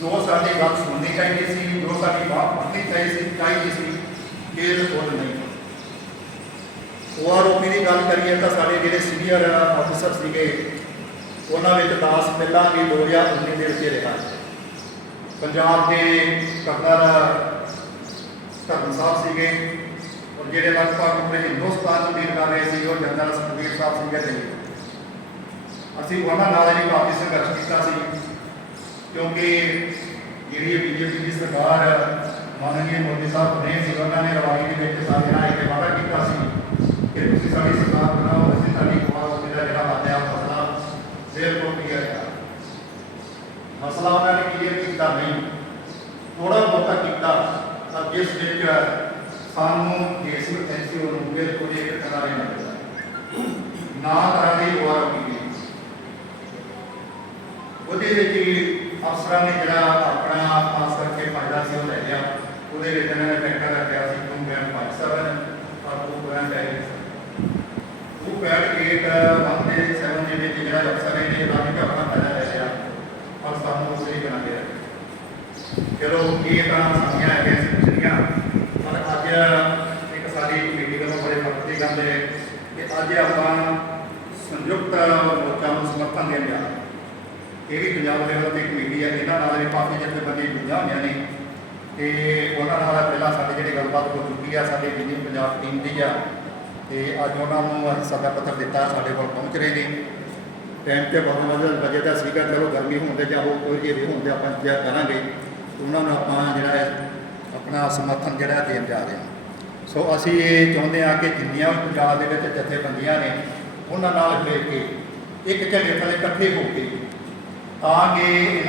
ਜੋ ਸਾਡੀ ਗੱਲ ਸੁਣਨੀ ਚਾਹੀਦੀ ਸੀ, ਜੋ ਸਾਡੀ ਬਾਤ ਮੰਨਣੀ ਚਾਹੀਦੀ ਸੀ ਚਾਹੀਦੀ ਸੀ ਇਹ ਕੋਲ ਨਹੀਂ। ਓਆਰਓਪੀ ਦੀ ਗੱਲ ਕਰੀਏ ਤਾਂ ਸਾਡੇ ਜਿਹੜੇ ਸੀਨੀਅਰ ਆਫੀਸਰ ਸੀਗੇ, ਉਹਨਾਂ ਵਿੱਚ ਦਾਸ ਮਿੱਲਾਂ ਵੀ 2019 ਦੇ ਵਿੱਚ ਰਿਹਾ। ਪੰਜਾਬ ਦੇ ਕਰਨਲ ਧਰਮ ਸਾਹਿਬ ਸੀਗੇ, ਔਰ ਜਿਹੜੇ ਲਗਭਗ ਪੂਰੇ ਹਿੰਦੁਸਤਾਨ ਨੂੰ ਲੀਡ ਕਰ ਰਹੇ ਸੀ, ਉਹ ਜਨਰਲ ਸੁਖਬੀਰ ਸਾਹਿਬ ਸੀਗੇ। ਤੇ ਅਸੀਂ ਉਹਨਾਂ ਨਾਲ ਹੀ ਕਾਫੀ ਸੰਘਰਸ਼ ਕੀਤਾ ਸੀ। ਕਿਉਂਕਿ ਜਿਹੜੀ ਬੀਜੇਪੀ ਦੀ ਸਰਕਾਰ ਮਾਨਨੀय ਮੋਦੀ ਸਾਹਿਬ ਨੇ ਸੀ ਨੇ ਰਵਾਨੀ ਦੇ ਵਿੱਚ ਸਾਡੇ ਨਾਲ ਇਹ ਵਾਅਦਾ ਕੀਤਾ ਸੀ ਕਿ ਤੁਸੀਂ ਸਾਡੀ ਸਰਕਾਰ ਬਣਾਓ, ਅਸੀਂ ਤੁਹਾਡੀ ਕੋਲ ਦਾ ਜਿਹੜਾ ਵਾਅਦਾ ਮਸਲਾ ਬਿਲਕੁਲ ਕਲੀਅਰ ਕਰ ਮਸਲਾ ਉਹਨਾਂ ਨੇ ਕਲੀਅਰ ਕੀਤਾ ਨਹੀਂ। ਥੋੜਾ ਬਹੁਤਾ ਕੀਤਾ, ਤਾਂ ਜਿਸ ਵਿੱਚ ਸਾਨੂੰ ਇਸ ਐਨਸੀਓ ਨੂੰ ਬਿਲਕੁਲ ਇੱਕ ਕਿਨਾਰੇ ਨਾ ਨਾ ਕਰਨ ਵਾਰ ਕੀਤੀ ਉਹਦੇ ਵਿੱਚ ਅਫਸਰਾਂ ਨੇ ਜਿਹੜਾ ਆਪਣਾ ਖਾਸ ਕਰਕੇ ਫਾਇਦਾ ਸੀ ਉਹ ਲੈ ਲਿਆ। ਉਹਦੇ ਵਿੱਚ ਇਹਨਾਂ ਨੇ ਟੈਕਟਰ ਰੱਖਿਆ ਸੀ 2.57 ਔਰ 2.8 ਉਹ ਬੈਠ ਕੇ ਬੰਦੇ 7 ਦੇ ਜਿਹੜਾ ਅਫਸਰ ਨੇ ਇਹਨਾਂ ਨੇ ਆਪਣਾ ਫਾਇਦਾ ਲੈ ਲਿਆ ਔਰ ਸਾਨੂੰ ਉਸੇ ਬਣਾ ਕੇ ਚਲੋ, ਇਹ ਤਾਂ ਸਾਡੀਆਂ ਹੈਗੀਆਂ ਸੀ ਪਿਛਲੀਆਂ ਪਰ ਅੱਜ ਇੱਕ ਸਾਡੀ ਕਮੇਟੀ ਵੱਲੋਂ ਬੜੇ ਫ਼ਰਕ ਦੀ ਗੱਲ ਹੈ ਕਿ ਅੱਜ ਆਪਾਂ ਸੰਯੁਕਤ ਮੋਰਚਾ ਨੂੰ ਸਮਰਥਨ ਦੇਣ ਜਾ ਰਹੇ ਹਾਂ। ਇਹ ਵੀ ਪੰਜਾਬ ਲੈਵਲ ਤੇ ਕਮੇਟੀ ਹੈ ਇਹਨਾਂ ਨਾਲ ਵੀ ਕਾਫੀ ਜਥੇਬੰਦੀ ਜੁੜੀਆਂ ਹੋਈਆਂ ਨੇ। ਤੇ ਉਹਨਾਂ ਨਾਲ ਪਹਿਲਾਂ ਸਾਡੀ ਜਿਹੜੀ ਗੱਲਬਾਤ ਹੋ ਚੁੱਕੀ ਆ, ਸਾਡੇ ਜਿੰਨੀ ਪੰਜਾਬ ਟੀਮ ਦੀ ਆ, ਤੇ ਅੱਜ ਉਹਨਾਂ ਨੂੰ ਅੱਜ ਸੱਦਾ ਪੱਤਰ ਦਿੱਤਾ, ਸਾਡੇ ਕੋਲ ਪਹੁੰਚ ਰਹੇ ਨੇ। ਟਾਈਮ ਤੇ ਬਹੁਤ ਮਦਦ ਵਜੇ ਦਾ ਸੀਗਾ, ਚਲੋ ਗਰਮੀ ਹੋਣ ਦੇ ਜਾਂ ਹੋਰ ਕੋਈ ਜੇ ਵੀ ਹੋਣ ਆਪਾਂ ਇੰਤਜ਼ਾਰ ਕਰਾਂਗੇ। ਉਹਨਾਂ ਨੂੰ ਆਪਾਂ ਜਿਹੜਾ ਹੈ, ਆਪਣਾ ਸਮਰਥਨ ਜਿਹੜਾ ਦੇਣ ਜਾ ਰਹੇ ਹਾਂ। ਸੋ ਅਸੀਂ ਇਹ ਚਾਹੁੰਦੇ ਹਾਂ ਕਿ ਜਿੰਨੀਆਂ ਵੀ ਪੰਜਾਬ ਦੇ ਵਿੱਚ ਜਥੇਬੰਦੀਆਂ ਨੇ, ਉਹਨਾਂ ਨਾਲ ਮਿਲ ਕੇ ਇੱਕ ਝੰਡੇ ਥੱਲੇ ਇਕੱਠੇ ਹੋ ਕੇ ਤਾਂ ਕਿ